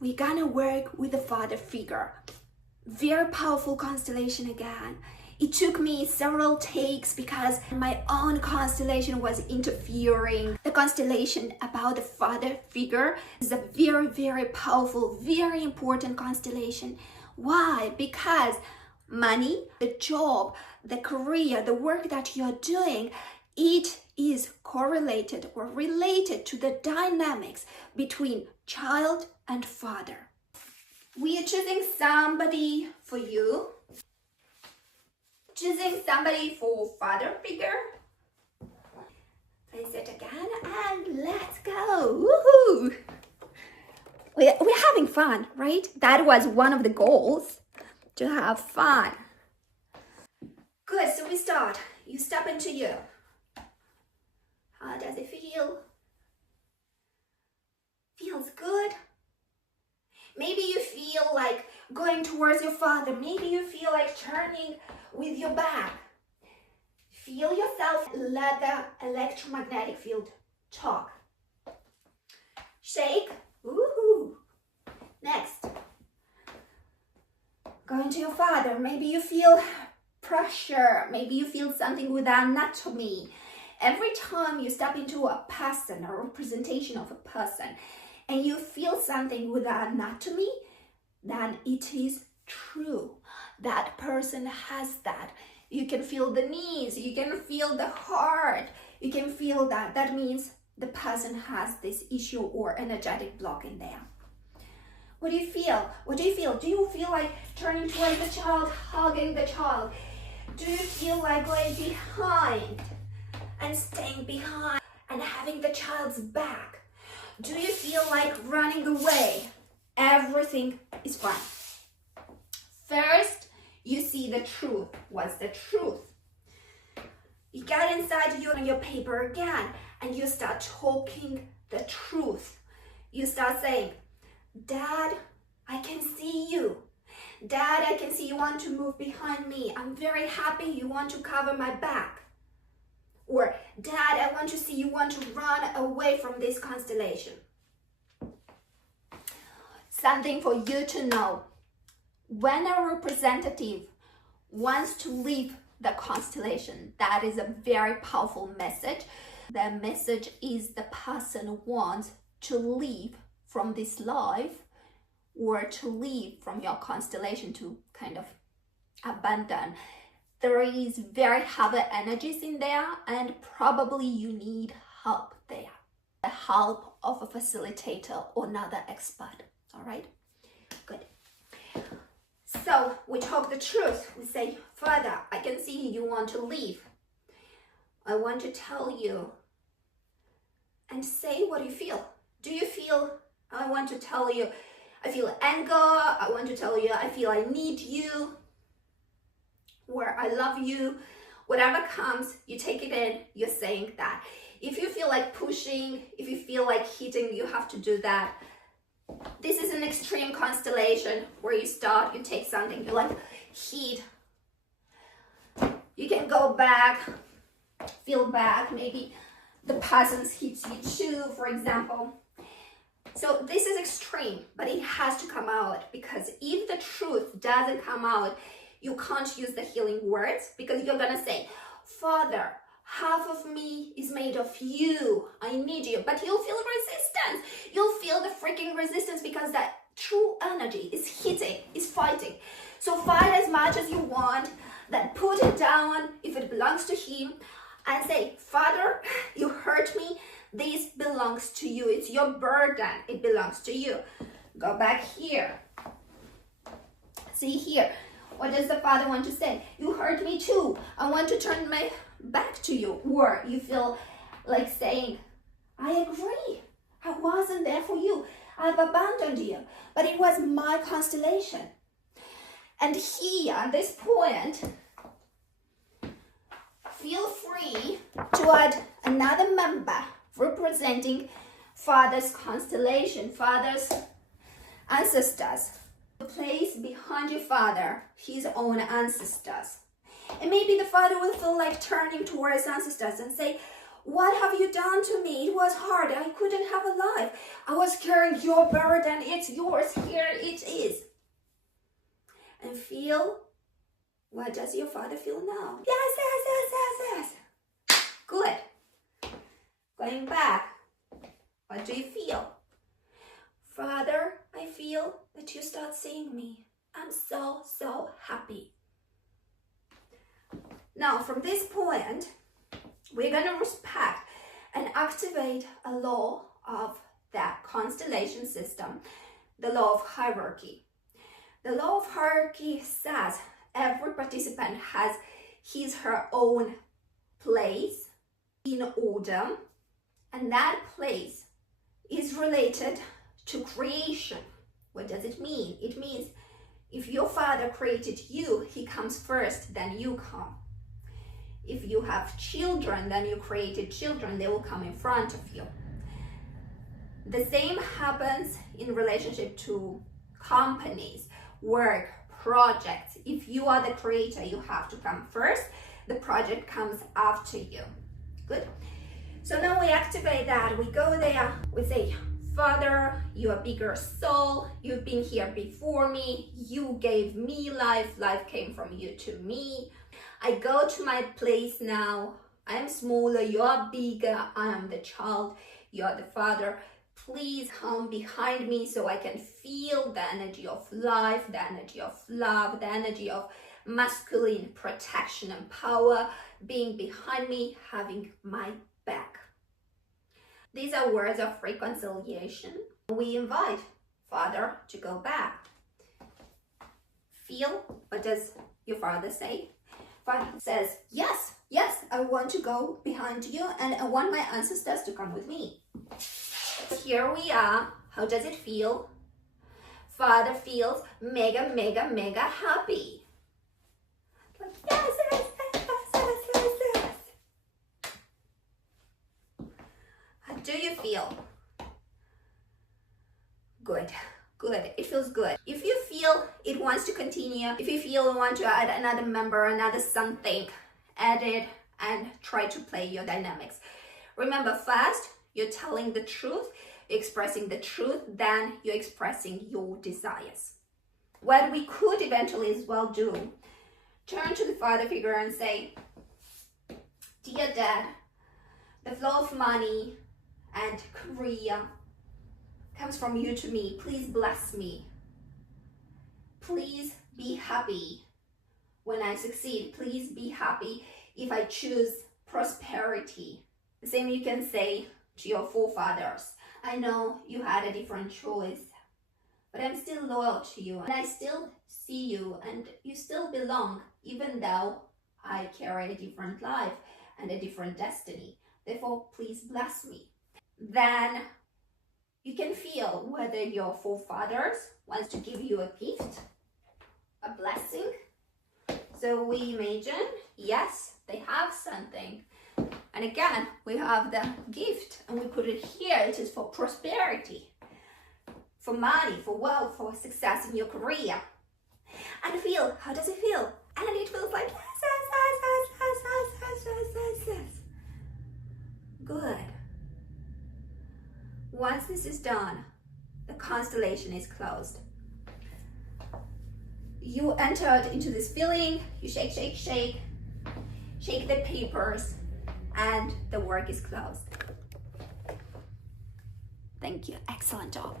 we're gonna work with the father figure. Very powerful constellation again. It took me several takes because my own constellation was interfering. The constellation about the father figure is a very, very powerful, very important constellation. Why? Because money, the job, the career, the work that you're doing, it is correlated or related to the dynamics between child and father. We are choosing somebody for you. Choosing somebody for father figure. Place it again and let's go. Woohoo! We're having fun, right? That was one of the goals, to have fun. Good, so we start. You step into you. How does it feel? Feels good? Maybe you feel like going towards your father. Maybe you feel like turning with your back. Feel yourself, let the electromagnetic field talk. Shake. Woohoo. Next. Going to your father. Maybe you feel pressure. Maybe you feel something with anatomy. Every time you step into a person, a representation of a person, and you feel something with anatomy, then it is true. That person has that. You can feel the knees, you can feel the heart, you can feel that. That means the person has this issue or energetic block in there. What do you feel? What do you feel? Do you feel like turning towards the child, hugging the child? Do you feel like going behind and staying behind and having the child's back? Do you feel like running away? Everything is fine. First, you see the truth. What's the truth? You get inside you on your paper again and you start talking the truth. You start saying, Dad, I can see you. Dad, I can see you want to move behind me. I'm very happy you want to cover my back. Or, Dad, I want to see you want to run away from this constellation. Something for you to know. When a representative wants to leave the constellation, that is a very powerful message. The message is the person wants to leave from this life or to leave from your constellation, to kind of abandon. There is very heavy energies in there and probably you need help there. The help of a facilitator or another expert, all right? Good. So we talk the truth. We say, Father, I can see you want to leave. I want to tell you, and say what you feel. Do you feel, I want to tell you, I feel anger, I want to tell you, I feel I need you, or I love you. Whatever comes, you take it in, you're saying that. If you feel like pushing, if you feel like hitting, you have to do that. This is an extreme constellation where you start, you take something, you like heat. You can go back, feel back, maybe the person hits you too, for example. So this is extreme, but it has to come out, because if the truth doesn't come out, you can't use the healing words, because you're gonna say, Father, half of me is made of you. I need you. But you'll feel resistance. You'll feel the freaking resistance because that true energy is hitting, is fighting. So fight as much as you want, then put it down if it belongs to him and say, Father, you hurt me. This belongs to you. It's your burden. It belongs to you. Go back here. See here. What does the Father want to say? You hurt me too. I want to turn my back to you. Or you feel like saying, I agree. I wasn't there for you. I've abandoned you. But it was my constellation. And here, at this point, feel free to add another member representing Father's constellation, Father's ancestors. Place behind your Father his own ancestors. And maybe the Father will feel like turning towards ancestors and say, What have you done to me? It was hard. I couldn't have a life. I was carrying your burden. It's yours. Here it is. And feel, what does your father feel now? Yes. Good. Going back. What do you feel? Father, I feel that you start seeing me. I'm so happy. Now, from this point, we're going to respect and activate a law of that constellation system, the law of hierarchy. The law of hierarchy says every participant has her own place in order, and that place is related to creation. What does it mean? It means if your father created you, he comes first, then you come. If you have children, then you created children, they will come in front of you. The same happens in relationship to companies, work, projects. If you are the creator, you have to come first. The project comes after you. Good. So now we activate that. We go there. We say, Father, you are a bigger soul. You've been here before me. You gave me life. Life came from you to me. I go to my place now. I'm smaller. You are bigger. I am the child. You are the father. Please come behind me so I can feel the energy of life, the energy of love, the energy of masculine protection and power being behind me, having my back. These are words of reconciliation. We invite Father to go back. Feel, what does your father say? Father says, yes, I want to go behind you and I want my ancestors to come with me. Here we are. How does it feel? Father feels mega happy. Like, yes. How do you feel? Good. It feels good. If you feel it wants to continue, if you feel you want to add another member, another something, add it and try to play your dynamics. Remember, first, you're telling the truth, you're expressing the truth, then you're expressing your desires. What we could eventually as well do, turn to the father figure and say, Dear Dad, the flow of money and career comes from you to me. Please bless me. Please be happy when I succeed. Please be happy if I choose prosperity. The same you can say to your forefathers. I know you had a different choice, but I'm still loyal to you and I still see you and you still belong, even though I carry a different life and a different destiny. Therefore, please bless me. Then you can feel whether your forefathers wants to give you a gift, a blessing. So we imagine, yes, they have something. And again, we have the gift and we put it here. It is for prosperity, for money, for wealth, for success in your career. And feel, how does it feel? And it feels like, yes. Good. Once this is done, the constellation is closed. You entered into this feeling, you shake the papers, and the work is closed. Thank you. Excellent job.